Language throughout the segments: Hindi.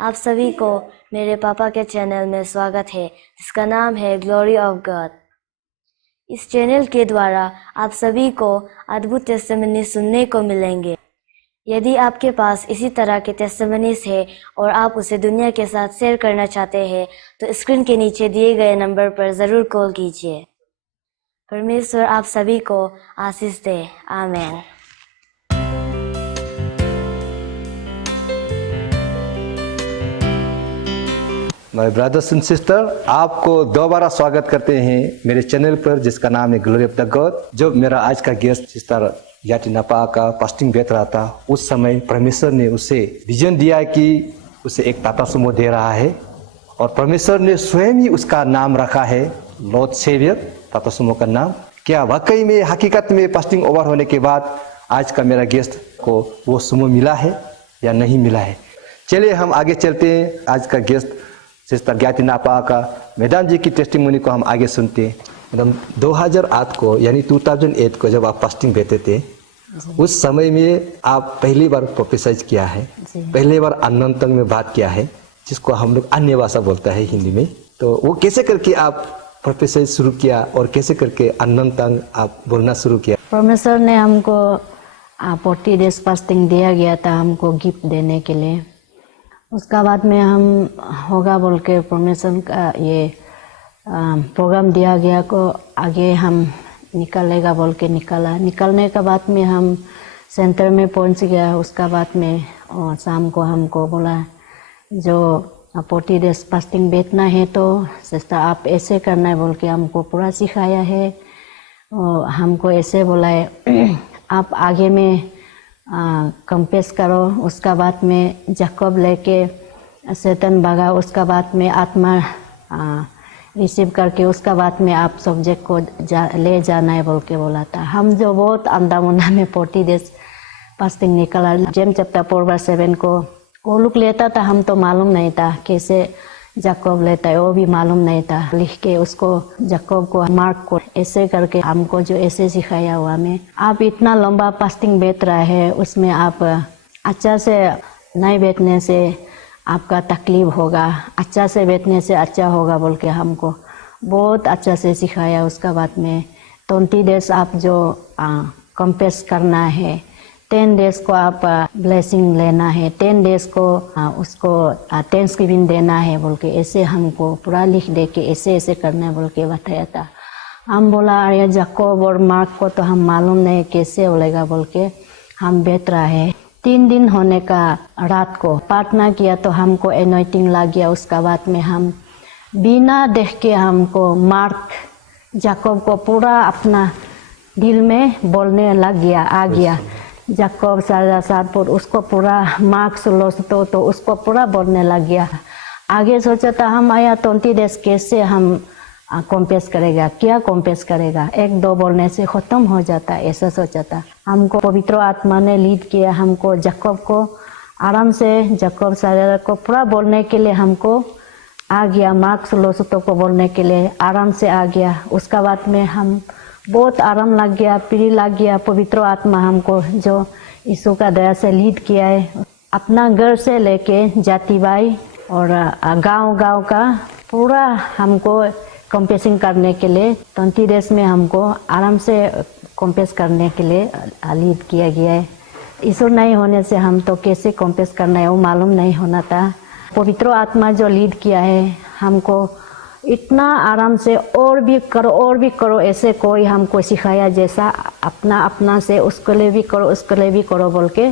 आप सभी को मेरे पापा के चैनल में स्वागत है, जिसका नाम है ग्लोरी ऑफ गॉड। इस चैनल के द्वारा आप सभी को अद्भुत टेस्टिमनी सुनने को मिलेंगे। यदि आपके पास इसी तरह के टेस्टिमनीज है और आप उसे दुनिया के साथ शेयर करना चाहते हैं, तो स्क्रीन के नीचे दिए गए नंबर पर ज़रूर कॉल कीजिए। परमेश्वर आप सभी को आशीष दे। आमीन। माय ब्रदर्स एंड सिस्टर, आपको दोबारा स्वागत करते हैं मेरे चैनल पर, जिसका नाम है ग्लोरी ऑफ द गॉड। जब मेरा आज का गेस्ट सिस्टर याटी नपा का फास्टिंग बेच रहा था, उस समय परमेश्वर ने उसे विजन दिया कि उसे एक टाटा सुमो दे रहा है, और परमेश्वर ने स्वयं ही उसका नाम रखा है लॉर्ड सेवियर, टाटा सुमो का नाम। क्या वाकई में हकीकत में फास्टिंग ओवर होने के बाद आज का मेरा गेस्ट को वो सुमो मिला है या नहीं मिला है? चलिए हम आगे चलते हैं। आज का गेस्ट सिस्टर ज्ञाति नापा का मैदान जी की टेस्टिमोनी को हम आगे सुनते हैं। मैडम, 2008 को यानी 2008 को जब आप फास्टिंग बैठे थे, उस समय में आप पहली बार प्रोफेसाइज किया है, पहली बार अनंतंग में बात किया है, जिसको हम लोग अन्य भाषा बोलता है हिंदी में। तो वो कैसे करके आप प्रोफेसाइज शुरू किया और कैसे करके अनंतंग आप बोलना शुरू किया? परमेश्वर ने हमको 40 डेज फास्टिंग दिया गया था हमको गिफ्ट देने के लिए। उसका बाद में हम होगा बोल के परमेश्वर का ये प्रोग्राम दिया गया को आगे हम निकलेगा बोल के निकलने के बाद में हम सेंटर में पहुंच गया। उसका बाद में शाम को हमको बोला जो 40 डेज फास्टिंग बैठना है तो सिस्टर आप ऐसे करना है बोल के हमको पूरा सिखाया है। और हमको ऐसे बोला है आप आगे में कंपेस करो। उसका बाद में जैकब लेके शैतान भागा। उसका बाद में आत्मा रिसीव करके उसका बाद में आप सब्जेक्ट को ले जाना है बोल के बोला था। हम जो बहुत अंधा मुंडा में 40 डेज फास्टिंग निकला। जेम्स चैप्टर 4:7 को वो लोग लेता था, हम तो मालूम नहीं था कैसे जैकब लेता है, वो भी मालूम नहीं था। लिख के उसको जैकब को मार्क को ऐसे करके हमको जो ऐसे सिखाया हुआ में आप इतना लंबा फास्टिंग बैठ रहा है, उसमें आप अच्छा से नहीं बैठने से आपका तकलीफ होगा, अच्छा से बैठने से अच्छा होगा बोल के हमको बहुत अच्छा से सिखाया। उसका बाद में 20 डेज आप जो कंपेस करना है, 10 डेज को आप ब्लेसिंग लेना है, 10 डेज को उसको थैंक्सगिविंग देना है बोल के ऐसे हमको पूरा लिख दे के ऐसे ऐसे करना है बोल के बताया था। हम बोला अरे जैकब और मार्क को तो हम मालूम नहीं कैसे बोलेगा बोल के हम बैठ रहा है। 3 दिन होने का रात को प्रार्थना किया तो हमको एनॉइटिंग लग गया। उसका बाद में हम बिना देख के हमको मार्क जैकब को पूरा अपना दिल में बोलने लग गया, आ गया। जैकब 7.5 फुट उसको पूरा मार्क्स लॉस तो उसको पूरा बोलने लग गया। आगे सोचा था हम आया 20 डेज कैसे हम कॉम्पेस करेगा, क्या कॉम्पेस करेगा, 1-2 बोलने से ख़त्म हो जाता, ऐसा सोचा था। हमको पवित्र आत्मा ने लीड किया, हमको जैकब को आराम से जैकब 7.5 को पूरा बोलने के लिए हमको आ गया। मार्क्स लॉस को बोलने के लिए आराम से आ गया। उसका बाद में हम बहुत आराम लग गया, प्रिय लग गया। पवित्र आत्मा हमको जो यीशु का दया से लीड किया है, अपना घर से लेके जाति भाई और गांव का पूरा हमको कंपेसिंग करने के लिए 20 डेज में हमको आराम से कंपेस करने के लिए लीड किया गया है। यीशु नहीं होने से हम तो कैसे कंपेस करना है वो मालूम नहीं होना था। पवित्र आत्मा जो लीड किया है हमको इतना आराम से और भी करो ऐसे कोई हमको सिखाया जैसा अपना से उसके लिए भी करो बोल के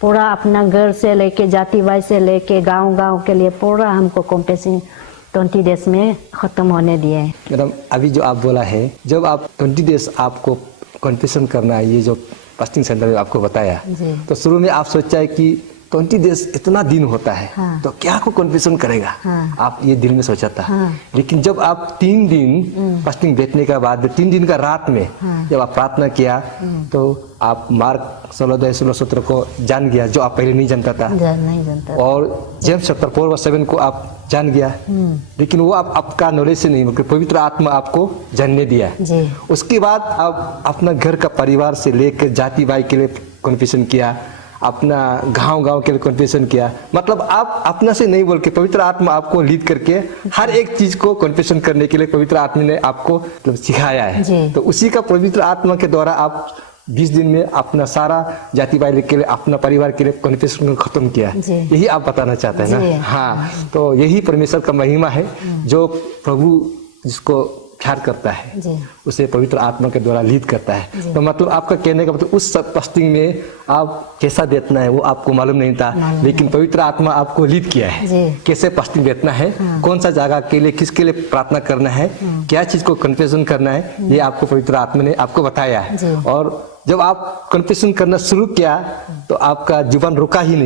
पूरा अपना घर से लेके जाति भाई से लेके गांव के लिए पूरा हमको कंपेसिंग 20 डेज में ख़त्म होने दिए। मैडम, अभी जो आप बोला है जब आप 20 डेज आपको कन्फेशन करना है, ये जो फास्टिंग सेंटर में आपको बताया, तो शुरू में आप सोचा है कि 20 डेज इतना दिन होता है, हाँ। तो क्या को कन्फेशन करेगा, हाँ। आप ये दिल में सोचा था, हाँ। लेकिन जब आप 3 दिन फास्टिंग बैठने के बाद 3 दिन का रात में, हाँ। जब आप प्रार्थना किया तो आप मार्क 16:16 को जान गया जो आप पहले नहीं जानता था, और जेम्स चैप्टर 4:7 को आप जान गया, लेकिन वो आपका नॉलेज से नहीं बल्कि पवित्र आत्मा आपको जानने दिया। उसके बाद आप अपना घर का परिवार से लेकर जाति भाई के लिए कन्फेशन किया, अपना गांव के लिए कन्फेशन किया, मतलब आप अपना से नहीं बोल के पवित्र आत्मा आपको लीड करके हर एक चीज को कन्फेशन करने के लिए पवित्र आत्मा ने आपको मतलब सिखाया है। तो उसी का पवित्र आत्मा के द्वारा आप 20 दिन में अपना सारा जाति भाई के लिए, अपना परिवार के लिए कन्फेशन खत्म किया। यही आप बताना चाहते हैं ना? हाँ, तो यही परमेश्वर का महिमा है, जो प्रभु जिसको प्यार करता है उसे पवित्र आत्मा के द्वारा लीड करता है। तो मतलब आपका कहने का मतलब उस फास्टिंग में आप कैसा देना है वो आपको मालूम नहीं था, लेकिन पवित्र आत्मा आपको लीड किया है कैसे फास्टिंग देना है, कौन सा जगह के लिए, किसके लिए प्रार्थना करना है, क्या चीज को कन्फेशन करना है, ये आपको पवित्र आत्मा ने आपको बताया है। और जब आप कन्फेशन करना शुरू किया तो आपका जीवन रुका ही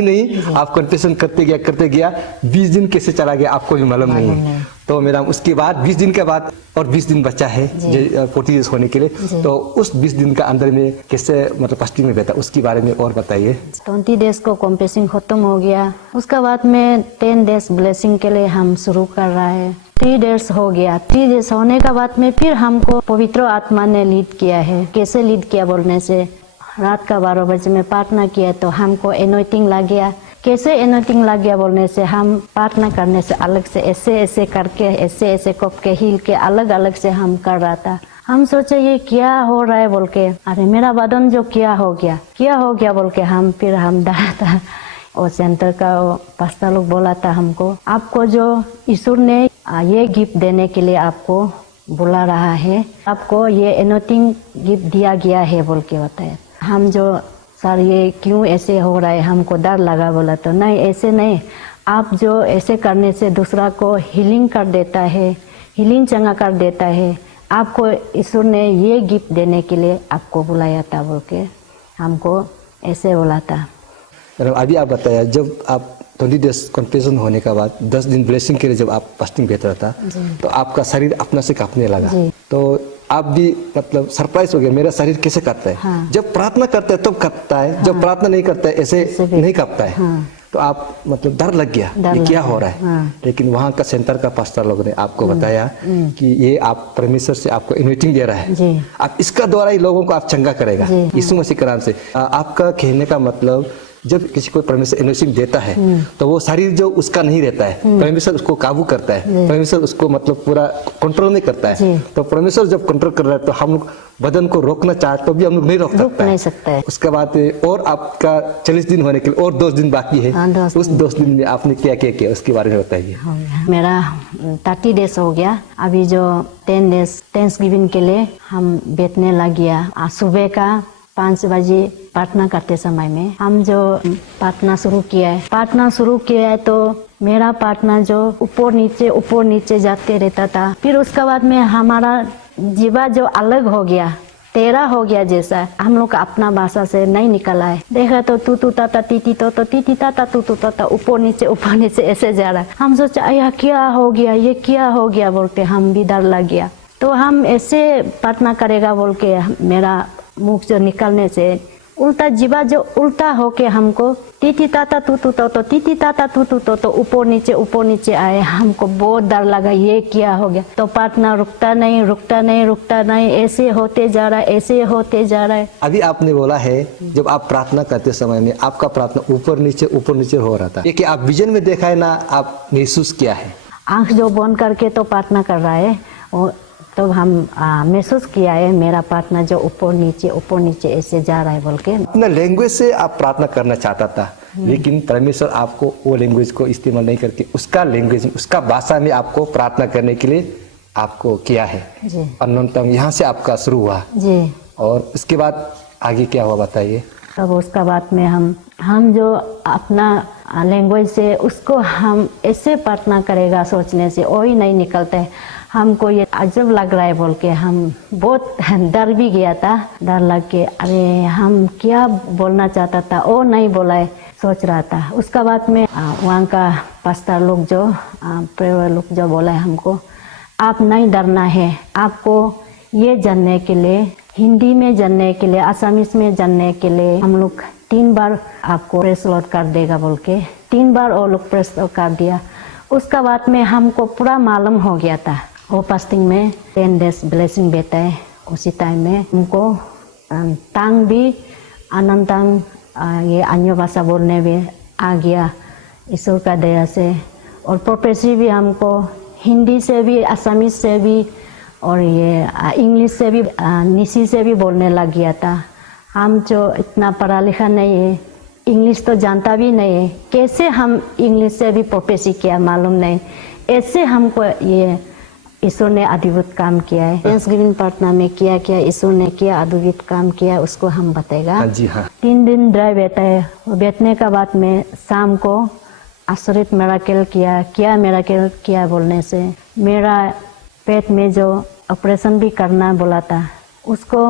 नहीं, आप कन्फेशन करते गया 20 दिन कैसे चला गया आपको भी मालूम नहीं है। तो मेरा उसके बाद 20 दिन के बाद और 20 दिन बचा है 40 डेज होने के लिए, तो उस 20 दिन का अंदर में कैसे मतलब फास्टिंग में रहता उसके बारे में और बताइए। 20 डेज को कॉम्पेसिंग खत्म हो गया, उसका बाद में 10 डेज ब्लेसिंग के लिए हम शुरू कर रहा है। 3 डेज हो गया, 3 डेज होने का बाद में फिर हमको पवित्र आत्मा ने लीड किया है। कैसे लीड किया बोलने से, रात का 12 बजे में प्रार्थना किया तो हमको एनॉइटिंग लग गया। कैसे एनॉइटिंग लग गया बोलने से, हम प्रार्थना करने से अलग से ऐसे करके ऐसे कप के हिल के अलग से हम कर रहा था। हम सोचे ये क्या हो रहा है बोल के, अरे मेरा बदन जो क्या हो गया बोल के हम डरा था। और सेंटर का पास्टर लोग बोला था हमको, आपको जो ईश्वर ने ये गिफ्ट देने के लिए आपको बुला रहा है, आपको ये एनॉइटिंग गिफ्ट दिया गया है बोल के बताया। हम जो सर ये क्यों ऐसे हो रहा है, हमको डर लगा। बोला तो नहीं, ऐसे नहीं, आप जो ऐसे करने से दूसरा को हीलिंग कर देता है, हीलिंग चंगा कर देता है, आपको ईश्वर ने ये गिफ्ट देने के लिए आपको बुलाया था बोल के हमको ऐसे बोला था। अभी आप बताया जब आप 20 डेज कन्फेशन होने के बाद 10 दिन ब्लेसिंग के लिए जब आप फास्टिंग बैठ रहा था तो आपका शरीर अपना से कांपने लगा, तो आप भी मतलब सरप्राइज हो गया, मेरा शरीर कैसे कांपता है। हाँ। जब प्रार्थना करता है तब कांपता है, हाँ। जब प्रार्थना नहीं करता है ऐसे नहीं कांपता है। हाँ। तो आप मतलब डर लग गया, ये क्या हो रहा है। हाँ। लेकिन वहाँ का सेंटर का पास्टर लोगों ने आपको बताया कि ये आप परमेश्वर से आपको इन्वाइटिंग दे रहा है, आप इसका द्वारा ही लोगों को आप चंगा करेगा यीशु मसीह के नाम से। आपका कहने का मतलब जब किसी को परमेश्वर इन्वेस्टिंग देता है तो वो शरीर जो उसका नहीं रहता है, परमेश्वर उसको काबू करता है, परमेश्वर उसको मतलब पूरा कंट्रोल नहीं करता है। तो परमेश्वर जब कंट्रोल कर रहा है तो हम लोग बदन को रोकना चाहते तो भी हम लोग नहीं रोक सकता है। उसके बाद और आपका 40 दिन होने के लिए और 2 दिन बाकी है। उस 2 दिन में आपने क्या क्या किया उसके बारे में बताइए। मेरा 30 डेज हो गया, अभी जो 10 डेज थैंक्सगिविंग के लिए हम बैठने लग गया। सुबह का 5 बजे प्रार्थना करते समय में हम जो प्रार्थना शुरू किया है तो मेरा प्रार्थना जो ऊपर नीचे जाते रहता था। फिर उसके बाद में हमारा जीवा जो अलग हो गया, तेरा हो गया, जैसा हम लोग अपना भाषा से नहीं निकला है। देखा तो तू ताता टीटी तो टीटी ताता तू ताता ऊपर नीचे ऐसे जा रहा है। हम सोचा यह क्या हो गया, ये क्या हो गया बोल के हम भी डर लग गया। तो हम ऐसे प्रार्थना करेगा बोल के मेरा मुख जो निकलने से उल्टा जीवा जो उल्टा होके हमको टीटी ताता तू टीटी ताता तू तो ऊपर नीचे आए। हमको बहुत डर लगा, ये क्या हो गया। तो प्रार्थना रुकता नहीं, ऐसे होते जा रहा है। अभी आपने बोला है जब आप प्रार्थना करते समय में आपका प्रार्थना ऊपर नीचे हो रहा था, ये कि आप विजन में देखा है ना, आप महसूस किया है? आंख जो बंद करके तो प्रार्थना कर रहा है तो हम महसूस किया है मेरा प्रार्थना जो ऊपर नीचे ऐसे जा रहा है बोल के। अपना लैंग्वेज से आप प्रार्थना करना चाहता था, लेकिन परमेश्वर आपको वो लैंग्वेज को इस्तेमाल नहीं करके उसका लैंग्वेज उसका भाषा में आपको प्रार्थना करने के लिए आपको किया है। अनंतम यहाँ से आपका शुरू हुआ जी। और उसके बाद आगे क्या हुआ बताइए। तब उसका बाद में हम जो अपना लैंग्वेज से उसको हम ऐसे प्रार्थना करेगा सोचने से वही नहीं निकलता है। हमको ये अजब लग रहा है बोल के हम बहुत डर भी गया था। डर लग के अरे हम क्या बोलना चाहता था वो नहीं बोला है, सोच रहा था। उसका बाद में वहाँ का पास्टर लोग जो प्रेयर लोग जो बोला है हमको, आप नहीं डरना है, आपको ये जानने के लिए, हिंदी में जानने के लिए, आसामीज में जानने के लिए हम लोग 3 बार आपको प्रेस लॉर्ड कर देगा बोल के 3 बार वो लोग प्रेस लॉर्ड कर दिया। उसका बाद में हमको पूरा मालूम हो गया था। वो फास्टिंग में 10 डेज ब्लेसिंग बेटा है, उसी टाइम में हमको टांग भी अनंतंग ये अन्य भाषा बोलने भी आ गया ईश्वर का दया से। और प्रोफेसी भी हमको हिंदी से भी, असमीज से भी और ये इंग्लिश से भी, निसी से भी बोलने लग गया था। हम जो इतना पढ़ा लिखा नहीं है, इंग्लिश तो जानता भी नहीं है, कैसे हम इंग्लिश से भी प्रोफेसी किया मालूम नहीं। ऐसे हमको ये ईश्वर ने अद्भुत काम किया है। थैंक्सगिविंग प्रार्थना में किया क्या ईश्वर ने किया अद्भुत काम किया, उसको हम बताएगा। जी हाँ। 3 दिन ड्राई बैठा है, बैठने का बाद में शाम को आश्चर्य मिराकल क्या मिराकल किया बोलने से मेरा पेट में जो ऑपरेशन भी करना बोला था, उसको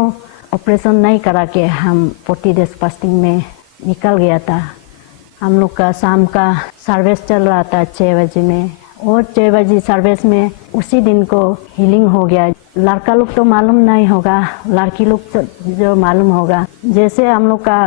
ऑपरेशन नहीं करा के हम 40 डेज फास्टिंग में निकल गया था। हम लोग का शाम का सर्विस चल रहा था 6 बजे में, और 6 बजे सर्विस में उसी दिन को हीलिंग हो गया। लड़का लोग तो मालूम नहीं होगा, लड़की लोग जो मालूम होगा। जैसे हम लोग का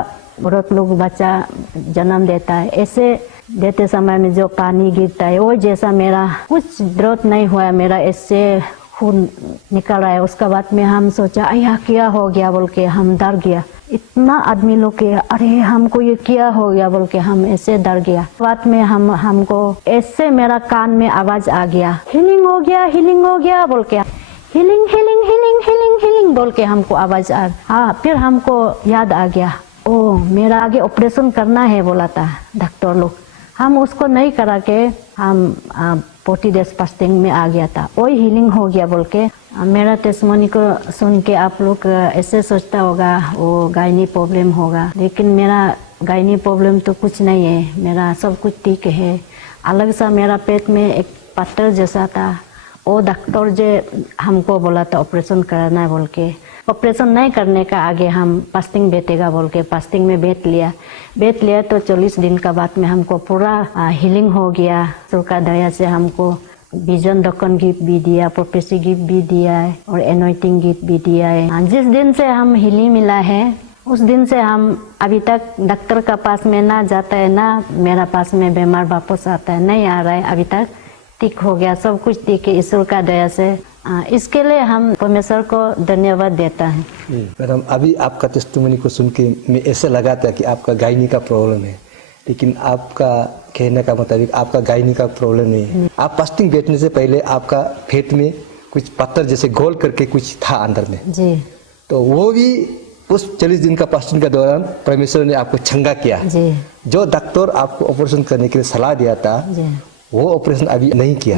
औरत लोग बच्चा जन्म देता है, ऐसे देते समय में जो पानी गिरता है वो जैसा मेरा कुछ जरूरत नहीं हुआ, मेरा ऐसे खून निकल रहा है। उसके बाद में हम सोचा यह क्या हो गया बोल के हम डर गया। इतना आदमी लोग के अरे हमको ये क्या हो गया बोल के हम ऐसे डर गया। बाद में हमको ऐसे मेरा कान में आवाज आ गया, हीलिंग हो गया बोल के, healing healing healing healing healing बोल के हमको आवाज आ। हाँ, फिर हमको याद आ गया, ओ मेरा आगे ऑपरेशन करना है बोला था डॉक्टर लोग। हम उसको नहीं करा के हम 40 डेज फास्टिंग में आ गया था, वही हीलिंग हो गया बोल के। मेरा टेस्टिमनी को सुन के आप लोग ऐसे सोचता होगा वो गायनी प्रॉब्लम होगा, लेकिन मेरा गायनी प्रॉब्लम तो कुछ नहीं है, मेरा सब कुछ ठीक है। अलग सा मेरा पेट में एक पत्थर जैसा था, वो डॉक्टर जो हमको बोला था ऑपरेशन कराना बोल के। ऑपरेशन नहीं करने का आगे हम फास्टिंग बैठेगा बोल के फास्टिंग में बैठ लिया तो 40 दिन का बाद में हमको पूरा हीलिंग हो गया। ईश्वर का दया से हमको विजन दर्शन गिफ्ट भी दिया, प्रोफेसी गिफ्ट भी दिया है और एनॉइटिंग गिफ्ट भी दिया है। जिस दिन से हम हीलिंग मिला है उस दिन से हम अभी तक डॉक्टर का पास में ना जाता है, ना मेरा पास में बीमार वापस आता है, नहीं आ रहा है। अभी तक ठीक हो गया, सब कुछ ठीक है ईश्वर का दया से। इसके लिए हम परमेश्वर को धन्यवाद देता है। मैडम, अभी आपका टेस्टिमनी को सुन के मैं ऐसा लगा था कि आपका गायनी का प्रॉब्लम है, लेकिन आपका कहने का मुताबिक आपका गायनी का प्रॉब्लम नहीं है। आप फास्टिंग बैठने से पहले आपका पेट में कुछ पत्थर जैसे गोल करके कुछ था अंदर में जी, तो वो भी उस 40 दिन का फास्टिंग के दौरान परमेश्वर ने आपको चंगा किया जी। जो डॉक्टर आपको ऑपरेशन करने के लिए सलाह दिया था जी, वो ऑपरेशन अभी नहीं किया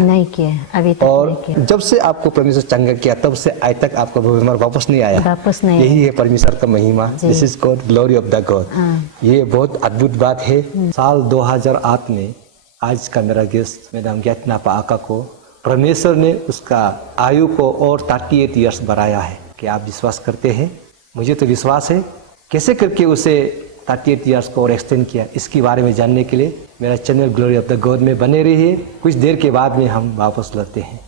अभी तक और नहीं किया। जब से आपको परमेश्वर चंगा किया तब से आज तक आपका बीमार वापस नहीं आया। वापस नहीं यही है परमेश्वर का महिमा। This is God, glory of the God. ये बहुत अद्भुत बात है। साल 2008 में आज का मेरा गेस्ट मैडम ज्ञातनापा आका को परमेश्वर ने उसका आयु को और 38 ईयर्स बढ़ाया है। क्या आप विश्वास करते हैं? मुझे तो विश्वास है। कैसे करके उसे 38 ईयर्स को और एक्सटेंड किया, इसके बारे में जानने के लिए मेरा channel glory of the God में बने रहिए। कुछ देर के बाद में हम वापस लौटते हैं।